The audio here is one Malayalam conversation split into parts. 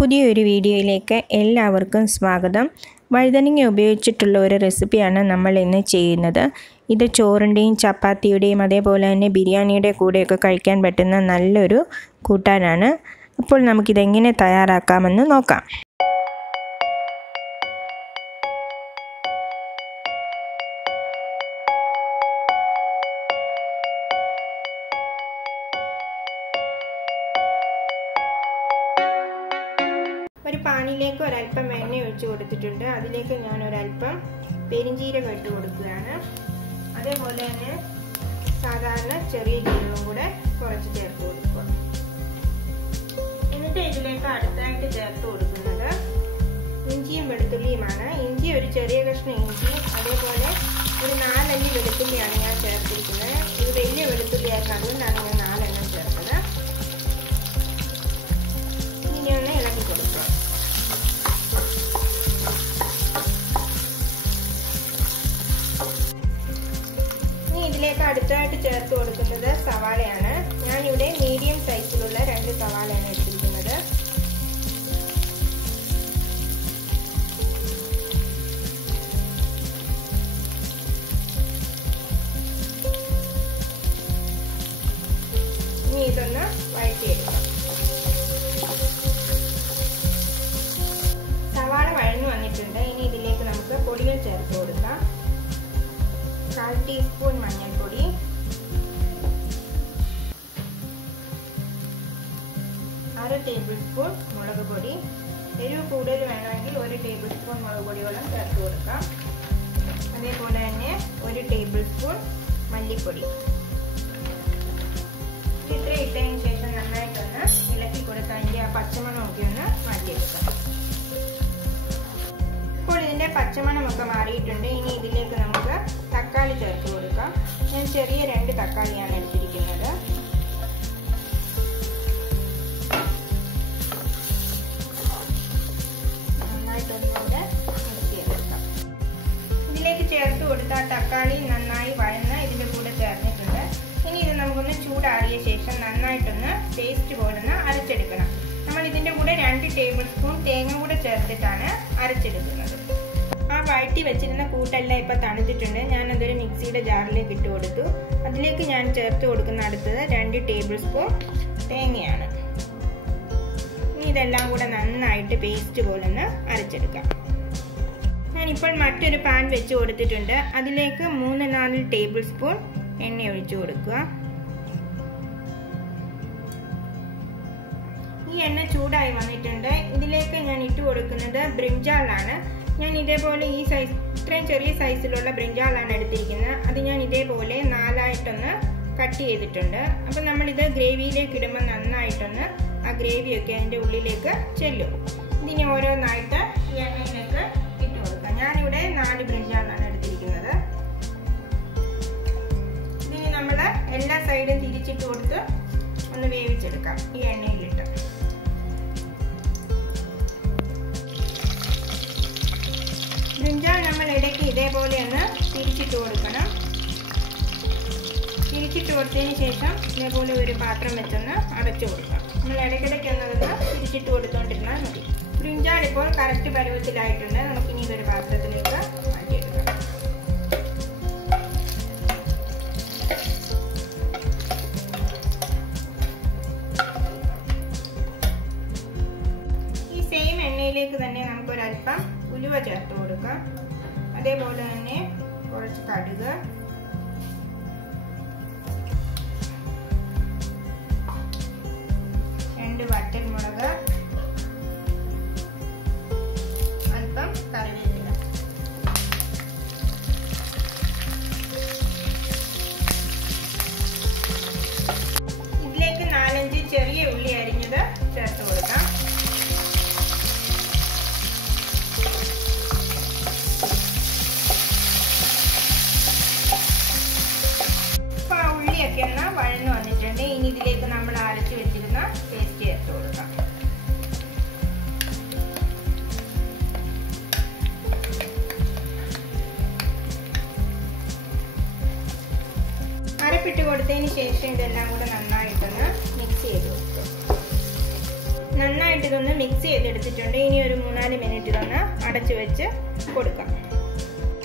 പുതിയൊരു വീഡിയോയിലേക്ക് എല്ലാവർക്കും സ്വാഗതം. വഴുതനങ്ങ ഉപയോഗിച്ചിട്ടുള്ള ഒരു റെസിപ്പിയാണ് നമ്മൾ ഇന്ന് ചെയ്യുന്നത്. ഇത് ചോറിൻ്റെയും ചപ്പാത്തിയുടെയും അതേപോലെ തന്നെ ബിരിയാണിയുടെ കൂടെയൊക്കെ കഴിക്കാൻ പറ്റുന്ന നല്ലൊരു കൂട്ടാനാണ്. അപ്പോൾ നമുക്കിതെങ്ങനെ തയ്യാറാക്കാമെന്ന് നോക്കാം. ഒരു പാനിലേക്ക് ഒരല്പം എണ്ണ ഒഴിച്ച് കൊടുത്തിട്ടുണ്ട്. അതിലേക്ക് ഞാൻ ഒരല്പം പെരിഞ്ചീരകം ഇട്ട് കൊടുക്കുകയാണ്. അതേപോലെ തന്നെ സാധാരണ ചെറിയ ജീരകം കൂടെ കുറച്ച് ചേർത്ത് കൊടുക്കുക. എന്നിട്ട് ഇതിലേക്ക് അടുത്തായിട്ട് ചേർത്ത് കൊടുക്കുന്നത് ഇഞ്ചിയും വെളുത്തുള്ളിയുമാണ്. ഇഞ്ചി ഒരു ചെറിയ കഷ്ണം ഇഞ്ചി, അതേപോലെ ഒരു 4 അല്ലി വെളുത്തുള്ളിയാണ് ഞാൻ ചേർത്തിരിക്കുന്നത്. ഇത് വലിയ വെളുത്തുള്ളിയായിരുന്നു, അതുകൊണ്ടാണ് ഞാൻ 4 എണ്ണം ചേർത്തത്. ഇനി ഒന്ന് ഇളക്കി കൊടുക്കുക. ഇതിലേക്ക് അടുത്തായിട്ട് ചേർത്ത് കൊടുക്കുന്നത് സവാളയാണ്. ഞാനിവിടെ മീഡിയം സൈസിലുള്ള 2 സവാളയാണ് എടുത്തിരിക്കുന്നത്. ഇനി ഇതൊന്ന് വഴറ്റിയെടുക്കാം. സവാള വഴന്നു വന്നിട്ടുണ്ട്. ഇനി ഇതിലേക്ക് നമുക്ക് പൊടികൾ ചേർത്ത് കൊടുക്കാം. 1/4 ടീസ്പൂൺ മഞ്ഞൾപ്പൊടി, 1/2 ടേബിൾ സ്പൂൺ മുളക് പൊടി. എരിവ് കൂടുതൽ വേണമെങ്കിൽ 1 ടേബിൾ സ്പൂൺ മുളക് പൊടിയോളം ചേർത്ത് കൊടുക്കാം. അതേപോലെ തന്നെ 1 ടേബിൾ സ്പൂൺ മല്ലിപ്പൊടി. ഇത്ര ഇട്ടതിന് ശേഷം നന്നായിട്ടൊന്ന് ഇളക്കി കൊടുത്ത് അതിൻ്റെ ആ പച്ചമണമൊക്കെ ഒന്ന് മാറ്റിയെടുക്കാം. ഇപ്പോൾ ഇതിൻ്റെ പച്ചമണമൊക്കെ മാറിയിട്ടുണ്ട്. ഇനി ഇതിലേക്ക് നമുക്ക് തക്കാളി ചേർത്ത് കൊടുക്കാം. ഞാൻ ചെറിയ 2 തക്കാളിയാണ് എടുത്തിരിക്കുന്നത്. നന്നായിട്ടൊന്നുകൂടെ ഇളക്കിയെടുക്കാം. ഇതിലേക്ക് ചേർത്ത് കൊടുത്ത തക്കാളി നന്നായി വഴന്ന് ഇതിൻ്റെ കൂടെ ചേർന്നിട്ടുണ്ട്. ഇനി ഇത് നമുക്കൊന്ന് ചൂടാറിയ ശേഷം നന്നായിട്ടൊന്ന് പേസ്റ്റ് പോലൊന്ന് അരച്ചെടുക്കണം. നമ്മൾ ഇതിൻ്റെ കൂടെ 2 ടേബിൾ സ്പൂൺ തേങ്ങ കൂടെ ചേർത്തിട്ടാണ് അരച്ചെടുക്കുന്നത്. ആ വഴറ്റി വെച്ചിരുന്ന കൂട്ടെല്ലാം ഇപ്പം തണുത്തിട്ടുണ്ട്. ഞാനതൊരു മിക്സിയുടെ ജാറിലേക്ക് ഇട്ട് കൊടുത്തു. അതിലേക്ക് ഞാൻ ചേർത്ത് കൊടുക്കുന്ന അടുത്തത് 2 ടേബിൾ സ്പൂൺ തേങ്ങയാണ്. ഇനി ഇതെല്ലാം കൂടെ നന്നായിട്ട് പേസ്റ്റ് പോലൊന്ന് അരച്ചെടുക്കാം. ഞാനിപ്പോൾ മറ്റൊരു പാൻ വെച്ച് കൊടുത്തിട്ടുണ്ട്. അതിലേക്ക് 3-4 ടേബിൾ സ്പൂൺ എണ്ണ ഒഴിച്ചു കൊടുക്കുക. ഈ എണ്ണ ചൂടായി വന്നിട്ടുണ്ട്. ഇതിലേക്ക് ഞാൻ ഇട്ട് കൊടുക്കുന്നത് ബ്രിഞ്ചാലാണ്. ഞാൻ ഇതേപോലെ ഈ സൈസ്, ഇത്രയും ചെറിയ സൈസിലുള്ള ബ്രിഞ്ചാലാണ് എടുത്തിരിക്കുന്നത്. അത് ഞാൻ ഇതേപോലെ 4ആയിട്ടൊന്ന് കട്ട് ചെയ്തിട്ടുണ്ട്. അപ്പം നമ്മളിത് ഗ്രേവിയിലേക്ക് ഇടുമ്പോൾ നന്നായിട്ടൊന്ന് ആ ഗ്രേവിയൊക്കെ അതിൻ്റെ ഉള്ളിലേക്ക് ചെല്ലും. ഇതിന് ഓരോന്നായിട്ട് ഈ എണ്ണയിലേക്ക് ഇട്ട് കൊടുക്കാം. ഞാനിവിടെ 4 ബ്രിഞ്ചാലാണ് എടുത്തിരിക്കുന്നത്. ഇതിന് നമ്മൾ എല്ലാ സൈഡും തിരിച്ചിട്ട് കൊടുത്ത് ഒന്ന് വേവിച്ചെടുക്കാം ഈ എണ്ണയിലിട്ട്. ബ്രിഞ്ചാൾ നമ്മൾ ഇടയ്ക്ക് ഇതേപോലെ ഒന്ന് തിരിച്ചിട്ട് കൊടുക്കണം. തിരിച്ചിട്ട് കൊടുത്തതിന് ശേഷം ഇതേപോലെ ഒരു പാത്രം വെച്ചൊന്ന് അടച്ചു കൊടുക്കാം. നമ്മൾ ഇടയ്ക്കിടയ്ക്ക് ഒന്നതൊന്ന് തിരിച്ചിട്ട് കൊടുത്തോണ്ടിരുന്നാൽ മതി. ബ്രിഞ്ചാൾ ഇപ്പോൾ കറക്റ്റ് പരുവത്തിലായിട്ടുണ്ട്. നമുക്കിനി ഇതൊരു പാത്രത്തിലേക്ക് മാറ്റിയെടുക്കാം. ഈ സെയിം എണ്ണയിലേക്ക് തന്നെ നമുക്കൊരല്പം ഉലുവ ചേർത്ത് കൊടുക്കാം. അതേപോലെ തന്നെ കുറച്ച് കടുക്, രണ്ട് വറ്റൽമുളക്, അല്പം കറിവേപ്പില. ഇതിലേക്ക് 4-5 ചെറിയ ഉള്ളി അരിഞ്ഞത് ചേർത്ത് കൊടുക്കാം. വഴന്നു വന്നിട്ടുണ്ട്. ഇനി ഇതിലേക്ക് നമ്മൾ അരച്ചു വെച്ചിരുന്ന പേസ്റ്റ് ചേർത്ത് കൊടുക്കാം. അരപ്പിട്ട് കൊടുത്തതിന് ശേഷം ഇതെല്ലാം കൂടെ നന്നായിട്ടൊന്ന് മിക്സ് ചെയ്ത് കൊടുക്കും. നന്നായിട്ട് ഇതൊന്ന് മിക്സ് ചെയ്തെടുത്തിട്ടുണ്ട്. ഇനി ഒരു 3-4 മിനിറ്റ് ഇതൊന്ന് അടച്ചു വെച്ച് കൊടുക്കാം.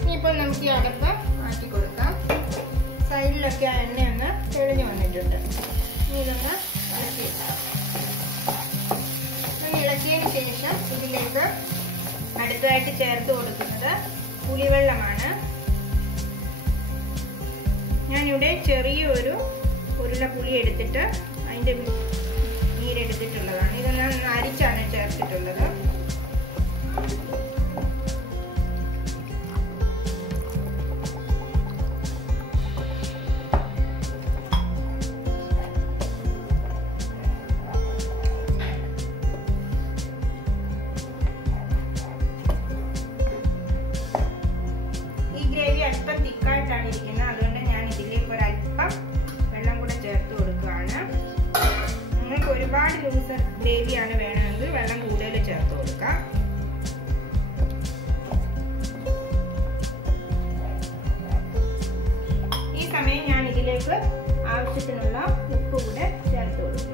ഇനിയിപ്പോൾ നമുക്ക് ഈ അടപ്പ് മാറ്റി കൊടുക്കാം. സൈഡിലൊക്കെ ആ എണ്ണ ഒന്ന് തെളിഞ്ഞു വന്നിട്ടുണ്ട്. ഇനി ഇതൊന്ന് ഇളക്കിയിട്ടാം. ഇളക്കിയതിന് ശേഷം ഇതിലേക്ക് അടുത്തതായിട്ട് ചേർത്ത് കൊടുക്കുന്നത് പുളിവെള്ളമാണ്. ഞാനിവിടെ ചെറിയൊരു ഉരുള പുളി എടുത്തിട്ട് അതിൻ്റെ നീരെടുത്തിട്ടുള്ളതാണ്. ഇതൊന്ന് അരിച്ചാണ് ചേർത്തിട്ടുള്ളത്. ഈ ഗ്രേവി അല്പം തിക്കായിട്ടാണ് ഇരിക്കുന്നത്. അതുകൊണ്ട് ഞാൻ ഇതിലേക്ക് ഒരല്പം വെള്ളം കൂടെ ചേർത്ത് കൊടുക്കുകയാണ്. നിങ്ങൾക്ക് ഒരുപാട് ലൂസ് ഗ്രേവിയാണ് വേണമെങ്കിൽ വെള്ളം കൂടുതൽ ചേർത്ത് കൊടുക്കാം. ഈ സമയം ഞാൻ ഇതിലേക്ക് ആവശ്യത്തിനുള്ള ഉപ്പ് കൂടെ ചേർത്ത് കൊടുക്കുക.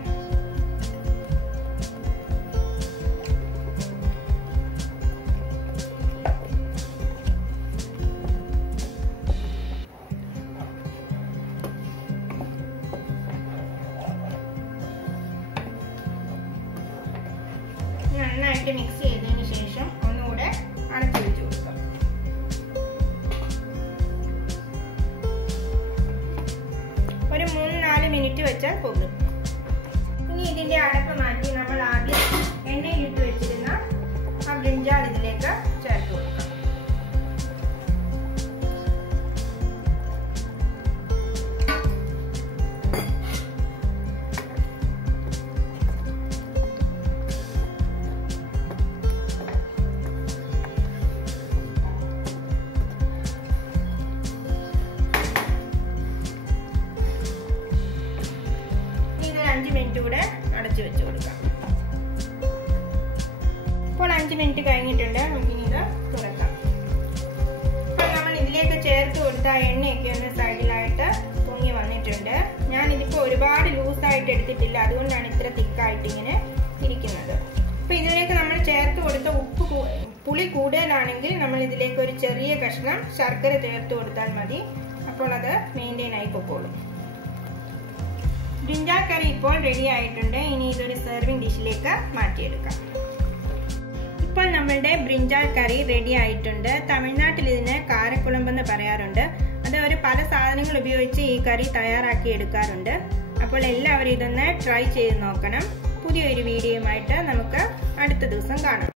നന്നായിട്ട് മിക്സ് ചെയ്തതിന് ശേഷം ഒന്നുകൂടെ അടച്ചു വെച്ച് കൊടുക്കാം. ഒരു 3-4 മിനിറ്റ് വെച്ചാൽ പോകും. ഇനി ഇതിന്റെ അടപ്പ് മാറ്റി നമ്മൾ ആദ്യം എണ്ണയിലിട്ട് വെച്ചിരുന്ന ആ ബ്രിഞ്ചാൾ ഇതിലേക്ക് ചേർത്ത് കൊടുക്കാം. കൂടെ അടച്ചു വെച്ച് കൊടുക്കാം. ഇപ്പോൾ 5 മിനിറ്റ് കഴിഞ്ഞിട്ടുണ്ട്. നമുക്കിനി ഇത് തുറക്കാം. അപ്പോൾ നമ്മൾ ഇതിലേക്ക് ചേർത്ത് കൊടുത്ത എണ്ണയൊക്കെ ഒന്ന് സൈഡിലായിട്ട് പൊങ്ങി വന്നിട്ടുണ്ട്. ഞാനിതിപ്പോൾ ഒരുപാട് ലൂസായിട്ട് എടുത്തിട്ടില്ല. അതുകൊണ്ടാണ് ഇത്ര തിക്കായിട്ട് ഇങ്ങനെ ഇരിക്കുന്നത്. അപ്പോൾ ഇതിലേക്ക് നമ്മൾ ചേർത്ത് കൊടുത്ത പുളി കൂടുതലാണെങ്കിൽ നമ്മൾ ഇതിലേക്ക് ഒരു ചെറിയ കഷ്ണം ശർക്കര ചേർത്ത് കൊടുത്താൽ മതി. അപ്പോൾ അത് മെയിൻറ്റെയിൻ ആയി പൊക്കോളും. ബ്രിഞ്ചാൾ കറി ഇപ്പോൾ റെഡി ആയിട്ടുണ്ട്. ഇനി ഇതൊരു സെർവിങ് ഡിഷിലേക്ക് മാറ്റിയെടുക്കാം. ഇപ്പോൾ നമ്മളുടെ ബ്രിഞ്ചാൾ കറി റെഡി ആയിട്ടുണ്ട്. തമിഴ്നാട്ടിൽ ഇതിന് കാരക്കുളമ്പെന്ന് പറയാറുണ്ട്. അത് അവർ പല സാധനങ്ങൾ ഉപയോഗിച്ച് ഈ കറി തയ്യാറാക്കി എടുക്കാറുണ്ട്. അപ്പോൾ എല്ലാവരും ഇതൊന്ന് ട്രൈ ചെയ്ത് നോക്കണം. പുതിയൊരു വീഡിയോയുമായിട്ട് നമുക്ക് അടുത്ത ദിവസം കാണാം.